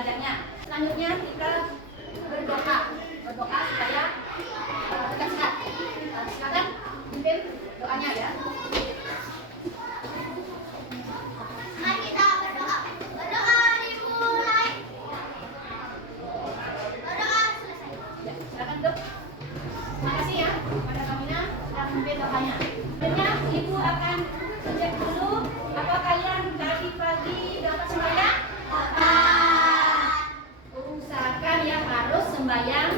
belajarnya. Selanjutnya kita berdoa supaya kita sehat. Silakan pimpin doanya ya. Mari kita berdoa. Berdoa dimulai. Berdoa selesai. Ya, silakan dok. Terima kasih ya kepada Kamina sudah memimpin doanya. Selanjutnya ibu akan cek dulu apa kalian tadi pagi dapat sembahyang? Usahakan ya harus sembahyang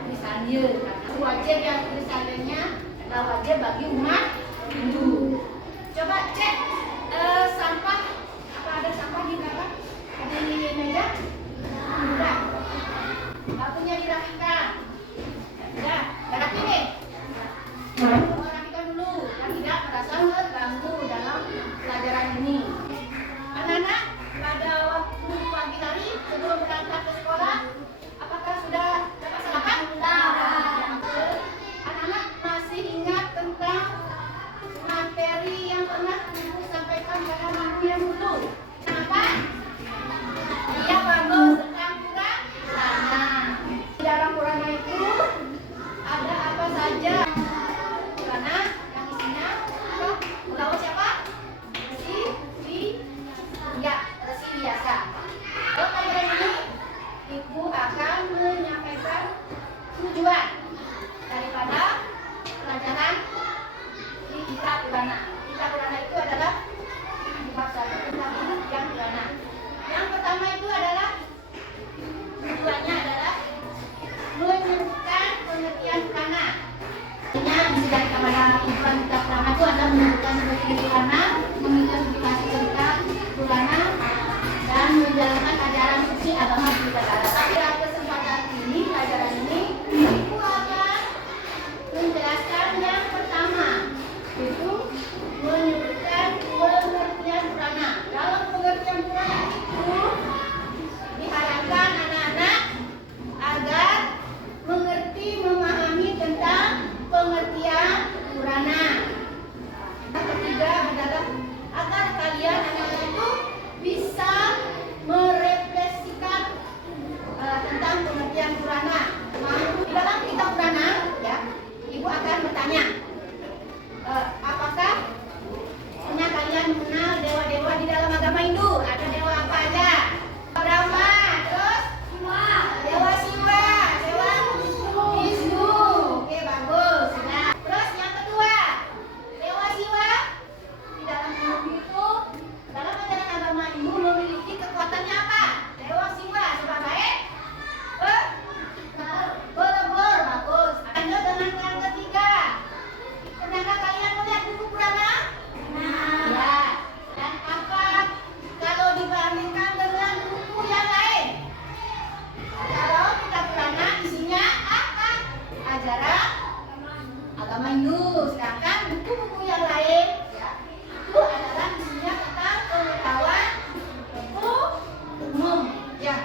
Trisanya, karena wajib yang Trisanya adalah wajib bagi umat Hindu. Coba cek sampah, apa ada sampah di belakang? Ada di meja? Tidak. Batunya dirapikan. Ya, rapi nih. Rapikan dulu, dan tidak merasa terganggu dalam pelajaran ini. Anak-anak, pada waktu pagi hari sebelum berangkat ke sekolah, apakah sudah dapat sarapan? Anak-anak masih ingat tentang materi yang pernah Ibu sampaikan pada minggu yang lalu? Kenapa? Iya bagus, tentang Purana. Di dalam Purana itu ada apa saja? Purana yang isinya apa? Pulau siapa? Resi Vyasa. Kalau pelajaran ini Ibu akan menyampaikan tujuan daripada pelajaran di kitab Purana. Kitab Purana itu adalah bab 1 kitab yang Purana. Yang pertama itu adalah tujuannya adalah menunjukkan pengertian Purana. Isi dari kepada ikutan kitab Purana itu adalah menunjukkan pengertian Purana, mengidentifikasi tentang Purana, dan menjalankan ajaran suci agama Buddha. Tapi dalam kesempatan ini, pelajaran ini, Ibu akan menjelaskan yang pertama, yaitu menyebutkan pengertian Purana. Dalam pengertian Purana itu diharapkan anak-anak agar mengerti, memahami tentang pengertian Purana. Yang ketiga adalah agar kalian anak-anak itu bisa merefleksikan tentang pengertian Purana. Di dalam kitab Purana, ya, Ibu akan bertanya, apakah pernah kalian mengenal dewa-dewa di dalam agama Hindu? Ada dewa apa aja? Brahma, terus Dewa Siwa, Dewa Wisnu. Oke, bagus. Nah, terus yang kedua, Dewa Siwa di dalam Hindu itu, dalam ajaran agama Hindu memiliki kekuatannya apa? Dewa Siwa sebagai pelebur, bagus. Lanjut dengan yang ketiga. Pernahkah kalian melihat buku Purana? Ya. Dan apa kalau dibandingkan dengan buku yang lain? Kalau kitab Purana isinya apa? Ajaran agama Hindu. Sedangkan buku-buku yang lain, ya, itu adalah isinya tentang pengetahuan umum. Ya.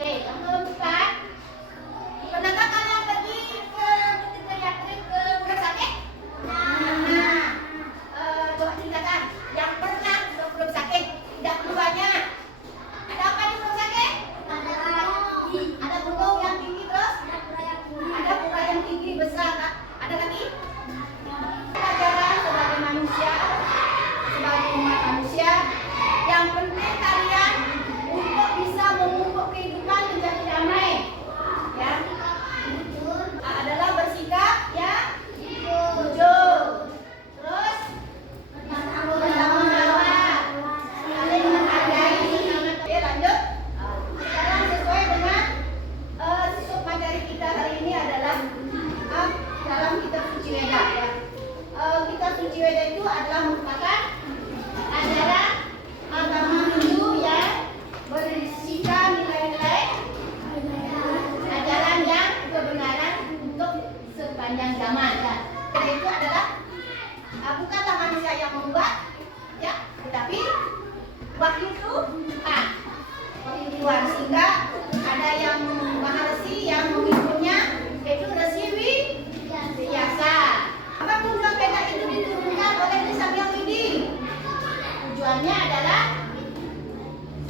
Oke, yang keempat, pernahkah kalian pergi ke butik pediatrik ke Purwosakit? Nah, coba ceritakan yang pernah ke Purwosakit. Tidak perlu banyak. Ada apa di Purwosakit? Ada gunung yang tinggi, terus ada pura yang tinggi besar. Ada lagi? Pelajaran sebagai manusia, sebagai umat manusia, yang penting kalian untuk bisa mengubah kehidupan menjadi damai, ya, adalah bersikap ya jujur, terus bertanggung jawab, saling menghargai. Oke, lanjut. Sekarang sesuai dengan submateri kita hari ini adalah dalam kitab Suci Weda, ya. Kitab Suci Weda itu adalah merupakan ajaran agama Hindu yang berisikan nilai-nilai ajaran yang kebenaran untuk sepanjang zaman, ya. Dan itu adalah bukanlah manusia yang membuat, ya, tetapi wahyu Tuhan. Wahyu Tuhan, sehingga ada yang maharesi yang mengikutnya, yaitu Resi Vyasa. Apa tujuan Veda itu diturunkan oleh Resi Vyasa? Tujuannya adalah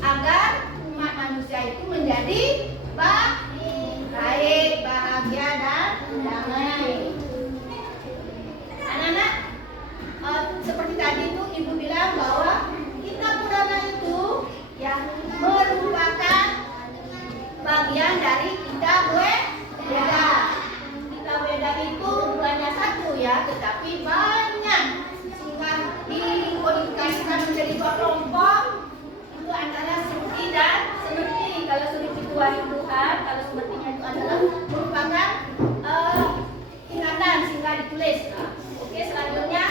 agar umat manusia manusia itu menjadi baik, bahagia dan damai. Anak-anak, seperti tadi itu ibu bilang bahwa kitab Purana itu ya merupakan bagian dari kitab Weda. Kitab Weda itu bukannya satu ya, tetapi banyak, sehingga dikodifikasikan menjadi dua kelompok. Itu antara Smriti dan Smriti. Kalau Smriti itu wahyu Tuhan, kalau Smrtinya itu adalah merupakan ingatan sehingga ditulis. Nah, oke, selanjutnya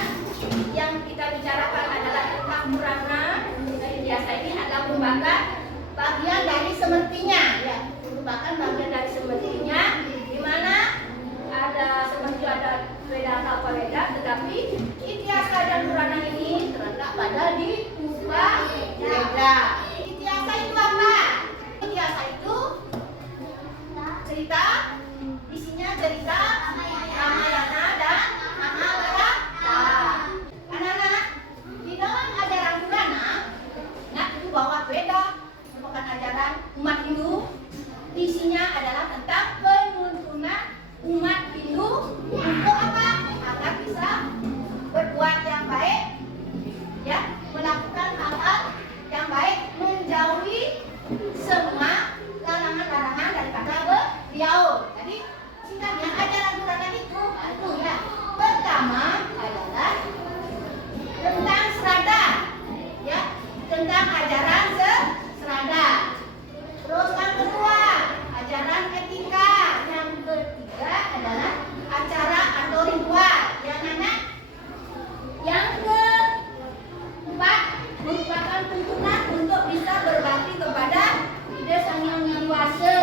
yang kita bicarakan adalah tentang Purana. Biasa ini adalah merupakan bagian dari Smrtinya, ya, merupakan bagian dari Smrtinya, di mana ada seperti ada Vedanta apa Veda, tetapi Ityasa dan Purana ini terletak pada di Upaveda. Ityasa itu apa? Ityasa itu cerita, isinya cerita Ramayana dan Mahabharata. Anak-anak, di dalam ajaran Purana, itu bahwa Veda merupakan ajaran umat Hindu. Isinya adalah tentang penuntunan umat Hindu untuk apa? Agar bisa berbuat yang baik, ya, melakukan hal-hal yang baik, menjauhi semua larangan-larangan daripada beliau. Jadi singkatnya ajaran Purana itu ya. Pertama adalah tentang Srada, ya, tentang ajaran Srada. Terus yang kedua, ajaran etika. Yang ketiga adalah acara atau ritual. Yang anak, yang keempat merupakan tuntunan untuk bisa berbakti kepada Ide Sang Hyang Widi Wasa.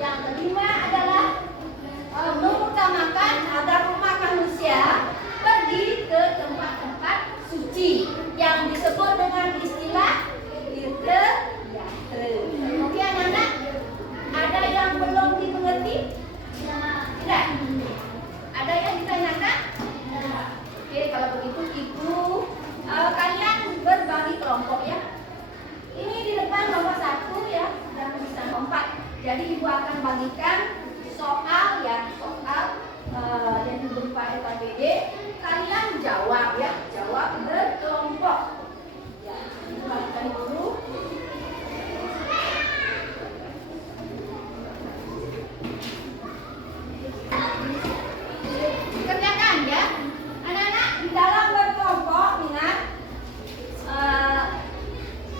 Yang kelima adalah mengutamakan agar umat manusia pergi ke tempat-tempat suci yang disebut dengan istilah tirta yatra. Oke anak-anak, ada yang belum dimengerti? Tidak? Ada yang ditanyakan? Oke, kalau begitu ibu kalian berbagi kelompok ya. Ini di depan nomor 1 ya, dan tulisan 4. Jadi ibu akan bagikan soal ya, soal yang berupa FABD. Kalian jawab ya, jawab berkelompok. Ya, ibu bagikan dulu. Kerjakan ya, anak-anak, di dalam berkelompok ingat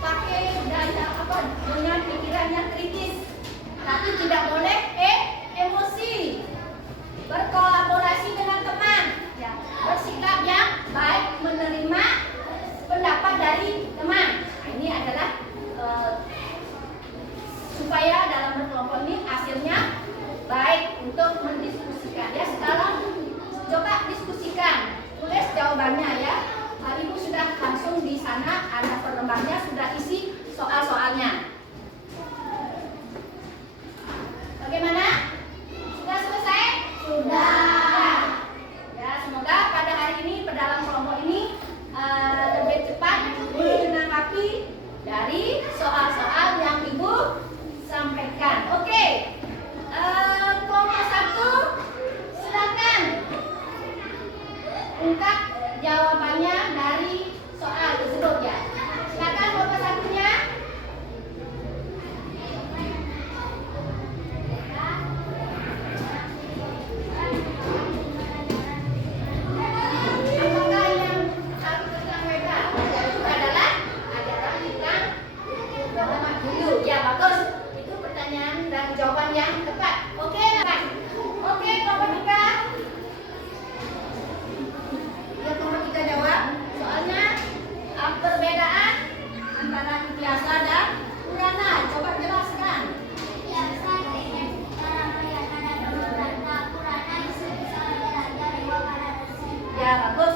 pakai daya apa dengan pikiran yang kritis, tapi tidak boleh emosi. Berkolaborasi dengan teman, ya, bersikap yang baik, menerima pendapat dari teman. Nah, ini adalah supaya dalam berkelompok ini hasilnya baik untuk mendiskusikan ya. Sekarang coba diskusikan, tulis jawabannya ya. Ibu sudah langsung di sana ada perlembarnya, sudah isi soal-soalnya. Bagaimana? Sudah selesai? Sudah. Ya, semoga pada hari ini dalam kelompok ini lebih cepat menanggapi dari soal-soal yang ibu sampaikan. Oke. Kelompok 1, silakan ungkap jawabannya dari soal tersebut ya. Silakan kelompok 1-nya. Apakah yang harus disampaikan itu adalah ajaran tentang agama Hindu? Ya, bagus. Itu pertanyaan dan jawaban yang tepat. Oke, kan? Oke, kelompok 3. Ya, kelompok 3 jawab. Soalnya perbedaan antara Ityasa dan Purana. Coba jelaskan. Ityasa dengan Ramayana dan Purana. Purana itu bisa belajar Dewa Maharasi. Ya, bagus.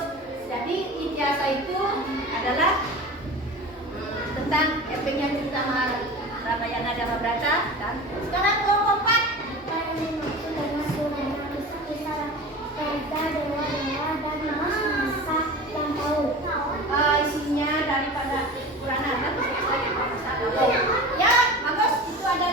Jadi Ityasa itu adalah tentang efeknya cerita Ramayana dan Mahabharata. Dan sekarang kelompok 4. Yang dimaksud dengan Purana itu kisah cerita dewa-dewa dan masa lampau. Isinya daripada Purana kan? Ya, bagus. Itu ada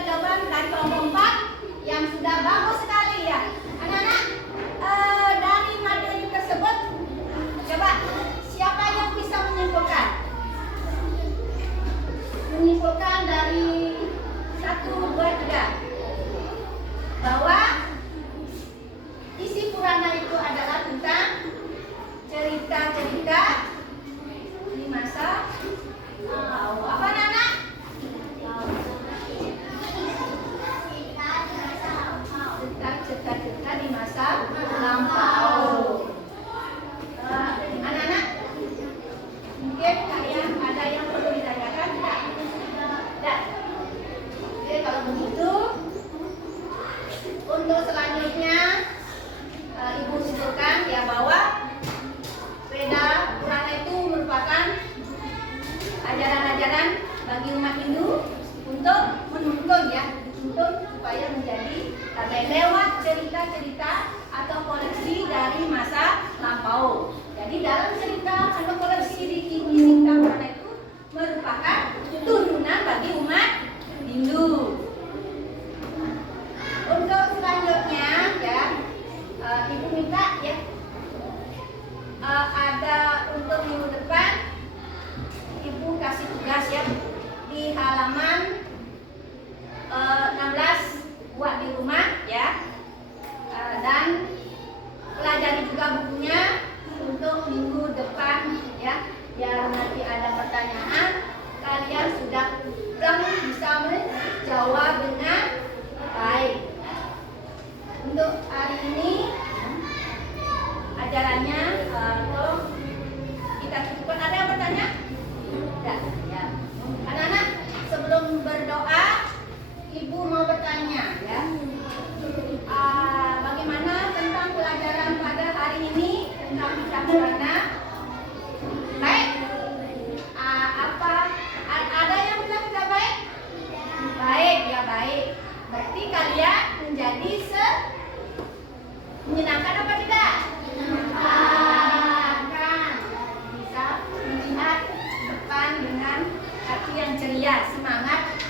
Ibu mau bertanya ya. Bagaimana tentang pelajaran pada hari ini tentang Chandana? Baik. Ada yang bilang tidak baik? Baik, ya baik. Berarti kalian menjadi menyenangkan apa tidak? Menyenangkan. Bisa melihat depan dengan hati yang ceria, semangat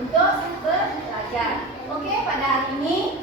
untuk belajar. Oke, pada hari ini